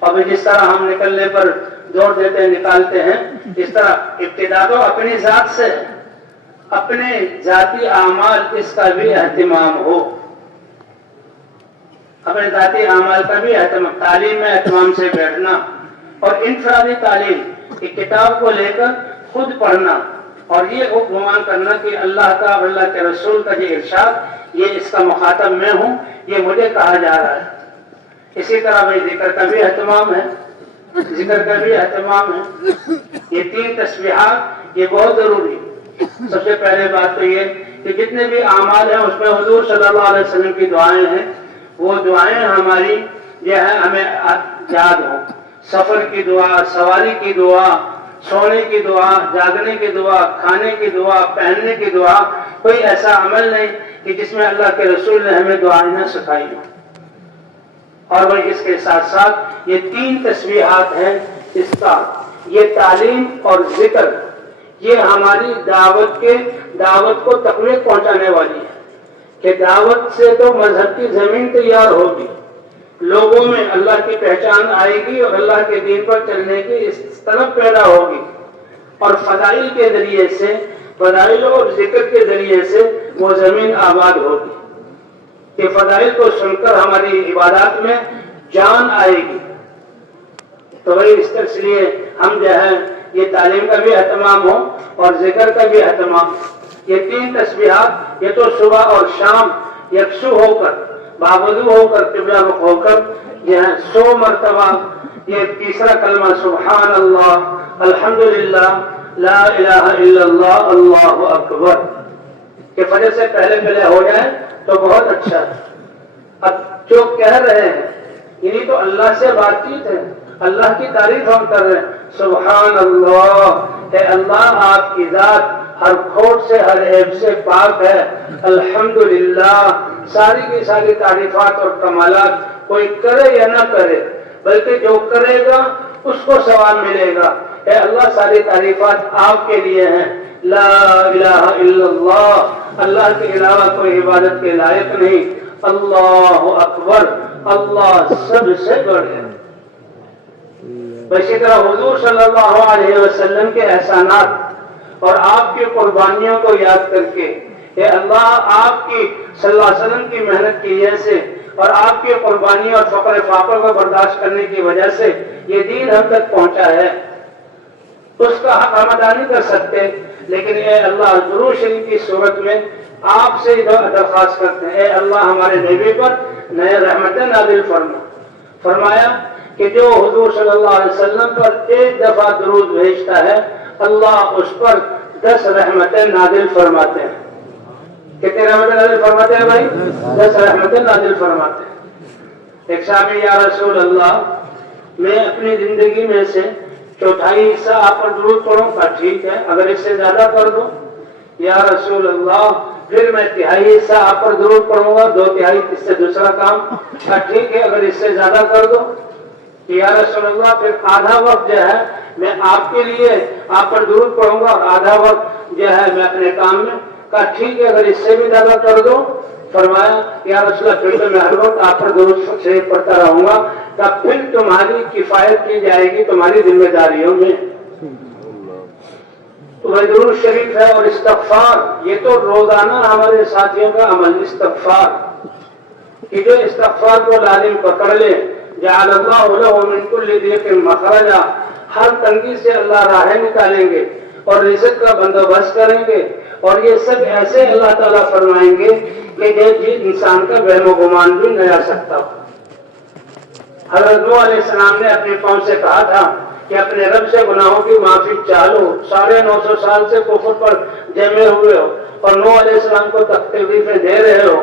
اور جس طرح ہم نکلنے پر زور دیتے نکالتے ہیں، اس طرح ابتدا تو اپنی ذات سے، اپنے ذاتی اعمال اس کا بھی اہتمام ہو، اپنے ذاتی اعمال کا بھی اہتمام، تعلیم میں اہتمام سے بیٹھنا، اور انفرادی تعلیم کی کتاب کو لے کر خود پڑھنا، اور یہ گمان کرنا کہ اللہ کا اور اللہ کے رسول کا یہ ارشاد، یہ اس کا مخاطب میں ہوں، یہ مجھے کہا جا رہا ہے۔ اسی طرح بھائی ذکر کا بھی اہتمام ہے، ذکر کا بھی اہتمام ہے۔ یہ 3 تسبیحات یہ بہت ضروری ہے۔ سب سے پہلے بات تو یہ کہ جتنے بھی اعمال ہیں اس میں حضور صلی اللہ علیہ وسلم کی دعائیں ہیں، وہ دعائیں ہماری جو ہے ہمیں یاد ہوں۔ سفر کی دعا، سواری کی دعا، سونے کی دعا، جاگنے کی دعا، کھانے کی دعا، پہننے کی دعا، کوئی ایسا عمل نہیں کہ جس میں اللہ کے رسول نے ہمیں دعائیں نہ سکھائی ہوں۔ اور وہ اس کے ساتھ ساتھ یہ 3 تسبیحات ہیں، اس کا یہ تعلیم اور ذکر، یہ ہماری دعوت کو تقویت پہنچانے والی ہے، کہ دعوت سے تو مذہب کی زمین تیار ہوگی، لوگوں میں اللہ کی پہچان آئے گی اور اللہ کے دین پر چلنے کی اس طلب پیدا ہوگی، اور فضائل کے ذریعے سے، فضائل اور ذکر کے ذریعے سے وہ زمین آباد ہوگی، کہ فضائل کو سن کر ہماری عبادات میں جان آئے گی۔ تو وہی اس لیے ہم جو ہے یہ تعلیم کا بھی اہتمام ہو اور ذکر کا بھی اہتمام۔ یہ 3 تسبیحات یہ تو صبح اور شام یکسو ہو کر، بابدو ہو کر، قبلہ رخ ہو کر یہ 100 مرتبہ یہ تیسرا کلمہ سبحان اللہ، الحمدللہ، لا الہ الا اللہ، اللہ اکبر، کہ فجر سے پہلے ہو جائے تو بہت اچھا ہے۔ اب جو کہہ رہے ہیں یعنی تو اللہ سے بات چیت ہے، اللہ کی تعریف ہم کر رہے ہیں، سبحان اللہ، اے اللہ آپ کی ذات ہر کھوٹ سے، ہر عیب سے پاک ہے، الحمدللہ، ساری کی ساری تعریفات اور کمالات کوئی کرے یا نہ کرے، بلکہ جو کرے گا اس کو ثواب ملے گا۔ اے اللہ ساری تعریفات آپ کے لیے ہیں، لا الہ الا اللہ، اللہ کے علاوہ کوئی عبادت کے لائق نہیں، اللہ اکبر، اللہ سب سے بڑے ہیں۔ اسی طرح حضور صلی اللہ علیہ وسلم کے احسانات اور آپ کی قربانیوں کو یاد کر کے، اے اللہ آپ کی صلی اللہ علیہ وسلم کی محنت کی وجہ سے اور آپ کی قربانی اور فقر فاقر کو برداشت کرنے کی وجہ سے یہ دین ہم تک پہنچا ہے، اس کا حق ہم ادا نہیں کر سکتے، لیکن اے اللہ درود شریف کی صورت میں آپ سے درخواست کرتے ہیں، اے اللہ ہمارے نبی پر نئے رحمتیں نازل فرمایا کہ جو حضور صلی اللہ علیہ وسلم پر 1 دفعہ درود بھیجتا ہے اللہ اس پر 10 رحمتیں نازل فرماتے ہیں۔ کتنے رحمتیں نازل فرماتے ہیں بھائی؟ 10 رحمتیں نازل فرماتے ہیں۔ ایک صحابی، یا رسول اللہ میں اپنی زندگی میں سے 1/4 حصہ آپ پر درود پڑھوں گا، ٹھیک ہے، اگر اس سے زیادہ کر دو؟ یا رسول اللہ پھر میں 1/3 حصہ آپ پر درود پڑھوں گا، 2/3 اس سے دوسرا کام، ٹھیک ہے، اگر اس سے زیادہ کر دو؟ یا رسول اللہ پھر آدھا وقت جو ہے میں آپ کے لیے آپ پر درود پڑھوں گا اور آدھا وقت جو ہے میں اپنے کام میں، کہا ٹھیک ہے اگر اس سے بھی زیادہ کر دو؟ فرمایا یا رسول اللہ پھر تو میں ہر وقت آپ پر درود شریف پڑھتا رہوں گا، کہ پھر تمہاری کفایت کی جائے گی تمہاری ذمہ داریوں میں۔ تو درود شریف ہے اور استغفار، یہ تو روزانہ ہمارے ساتھیوں کا عمل استغفار، کہ جو استغفار کو لازم پکڑ لے، جعل اللہ لہ من کل ضیق مخرجا، ہر تنگی سے اللہ راہیں نکالیں گے اور رزق کا بندوبست کریں گے، اور یہ سب ایسے اللہ تعالیٰ فرمائیں گے کہ جس انسان کا وہم و گمان بھی نہ آ سکتا ہو۔ حضرت نوح علیہ السلام نے اپنی قوم سے کہا تھا کہ اپنے رب سے گناہوں کی معافی چاہو، 950 سال سے کفر پر جمے ہوئے ہو اور نوح علیہ السلام کو تکلیفیں دے رہے ہو،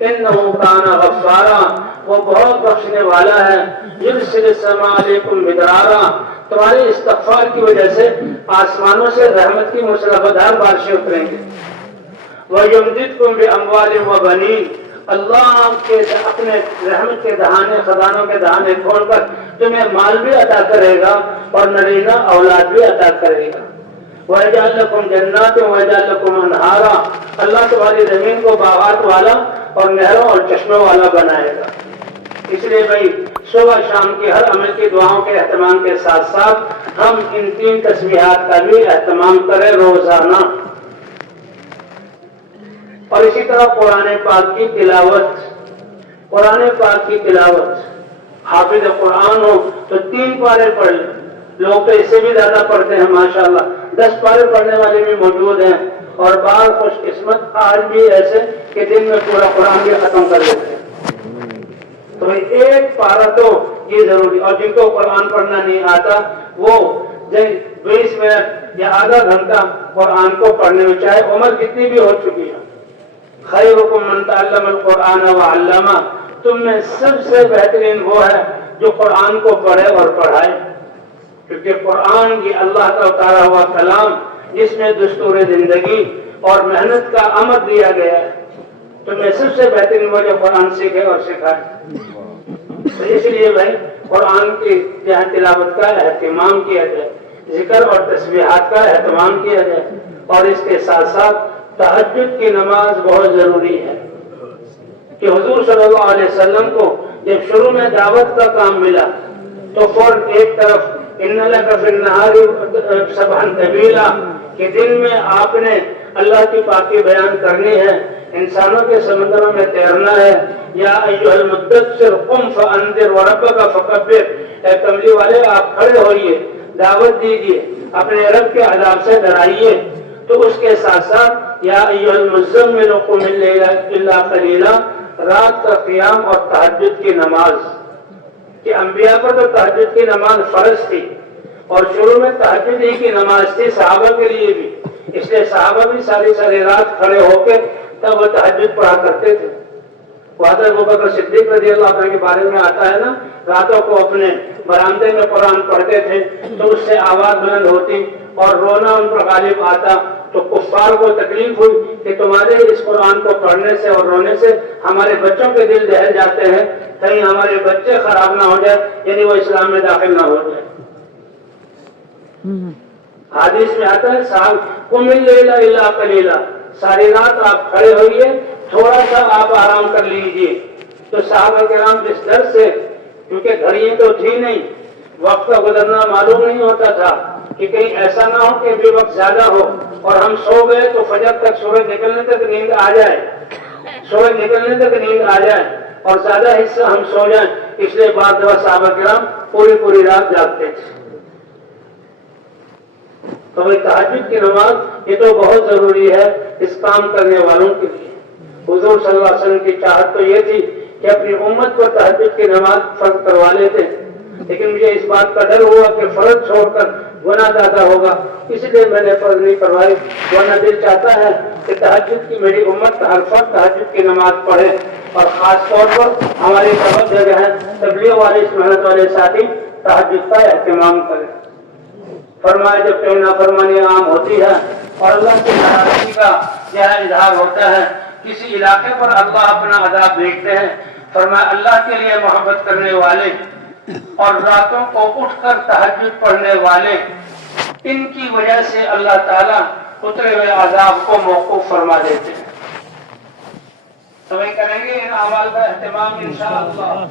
انہ کان غفارا، وہ بہت بخشنے والا ہے، یرسل السماء علیکم مدرارا، تمہاری استغفار کی وجہ سے آسمانوں سے رحمت کی موسلادھار بارشیں اتریں گی، وَيُمْدِدْكُمْ بِأَمْوَالٍ وَبَنِينَ، اللہ کے اپنے رحمت کے دہانے، خزانوں کے دہانے کھول کر تمہیں مال بھی عطا کرے گا اور نرینہ اولاد بھی عطا کرے گا، وَيَجْعَلْ لَكُمْ جَنَّاتٍ وَيَجْعَلْ لَكُمْ أَنْهَارًا، اللہ تمہاری زمین کو باغات والا اور نہروں اور چشموں والا بنائے گا۔ اس لیے بھائی صبح شام کی ہر عمل کی دعاؤں کے اہتمام کے ساتھ ساتھ ہم ان 3 تسبیحات کا بھی اہتمام کریں روزانہ. اور اسی طرح قرآن پاک کی تلاوت، قرآن پاک کی تلاوت، حافظ قرآن ہو تو 3 پارے پڑھ لیں. لوگ تو اس سے بھی زیادہ پڑھتے ہیں ماشاءاللہ، 10 پارے پڑھنے والے بھی موجود ہیں، اور بعض خوش قسمت آج بھی ایسے کہ دن میں پورا قرآن بھی ختم کر لیتے ہیں. تو ایک پارا تو یہ ضروری. اور جن کو قرآن پڑھنا نہیں آتا وہ 20 منٹ یا آدھا گھنٹہ قرآن کو پڑھنے میں، چاہے عمر کتنی بھی ہو چکی ہے. خیرکم من تعلم القرآن وعلمہ، تم میں سب سے بہترین وہ ہے جو قرآن کو پڑھے اور پڑھائے، کیونکہ قرآن یہ اللہ کا اتارا ہوا کلام جس میں دستور زندگی اور محنت کا امر دیا گیا ہے. تم میں سب سے بہترین وہ جو قرآن سیکھے اور سکھائے. تو اس لیے بھائی قرآن کی یہاں تلاوت کا اہتمام کیا جائے، ذکر اور تسبیحات کا اہتمام کیا جائے، اور اس کے ساتھ ساتھ تہجد کی نماز بہت ضروری ہے. کہ حضور صلی اللہ علیہ وسلم کو جب شروع میں دعوت کا کام ملا تو فوراً ایک طرف ان لک فی النہار سبحا طویلا، کہ دن میں آپ نے اللہ کی پاکی بیان کرنی ہے، انسانوں کے سمندروں میں تیرنا ہے. یا ایھا المدثر قم فانذر وربک فکبر، اے کملی والے آپ کھڑے ہوئیے، دعوت دیجیے، اپنے رب کے عذاب سے ڈرائیے. تو اس کے ساتھ ساتھ یا ایھا المزمل قم اللیل الا قلیلا، رات کا قیام اور تہجد کی نماز. کہ انبیاء پر تو تہجد کی نماز فرض تھی، اور شروع میں تہجد ہی کی نماز تھی صحابہ کے لیے بھی، اس لیے صحابہ بھی ساری رات کھڑے ہو کے تب وہ تہجد پڑھا کرتے تھے. حضرت ابوبکر صدیق رضی اللہ عنہ کے بارے میں آتا ہے نا، راتوں کو اپنے برآمدے میں قرآن پڑھتے تھے تو اس سے آواز بلند ہوتی اور رونا ان پر غالب آتا. تو کفار کو تکلیف ہوئی کہ تمہارے اس قرآن کو پڑھنے سے اور رونے سے ہمارے بچوں کے دل دہل جاتے ہیں، کہیں ہمارے بچے خراب نہ ہو جائے، یعنی وہ اسلام میں داخل نہ ہو جائے. حدیث میں آتا ہے صاحب قم اللیل الا قلیلا، ساری رات آپ کھڑے ہوئیے، تھوڑا سا آپ آرام کر لیجئے. تو صحابہ کرام جس ڈر سے، کیونکہ گھڑیاں تو تھی نہیں، وقت کا گزرنا معلوم نہیں ہوتا تھا کہ کہیں ایسا نہ ہو کہ بھی وقت زیادہ ہو اور ہم سو گئے تو فجر تک، سورج نکلنے تک نیند آ جائے، سورج نکلنے تک نیند آ جائے اور زیادہ حصہ ہم سو جائیں. اس لیے بعض دفعہ صحابہ کرام پوری رات جاگتے تھے. تو بھائی تہجد کی نماز یہ تو بہت ضروری ہے اس کام کرنے والوں کے لیے. حضور صلی اللہ علیہ وسلم کی چاہت تو یہ تھی کہ اپنی امت کو تہجد کی نماز فرض کروا لیتے، لیکن مجھے اس بات کا ڈر ہوا کہ فرض چھوڑ کر گناہ زیادہ ہوگا، اس لیے میں نے فرض نہیں کروائی. ورنہ دل چاہتا ہے کہ تہجد کی میری امت ہر فرد تہجد کی نماز پڑھے، اور خاص طور پر ہماری سبب جگہ ہے تبلیغ والے اس محنت والے ساتھی تہجد کا اہتمام کریں. فرمایا جب کوئی نافرمانی عام ہوتی ہے اور اللہ کی ناراضگی کا یہاں اظہار ہوتا ہے، کسی علاقے پر اللہ اپنا عذاب بھیجتے ہیں، فرمایا اللہ کے لیے محبت کرنے والے اور راتوں کو اٹھ کر تہجد پڑھنے والے، ان کی وجہ سے اللہ تعالیٰ اترے ہوئے عذاب کو موقوف فرما دیتے ہیں. سبھی کریں گے ان اعمال کا اہتمام انشاءاللہ.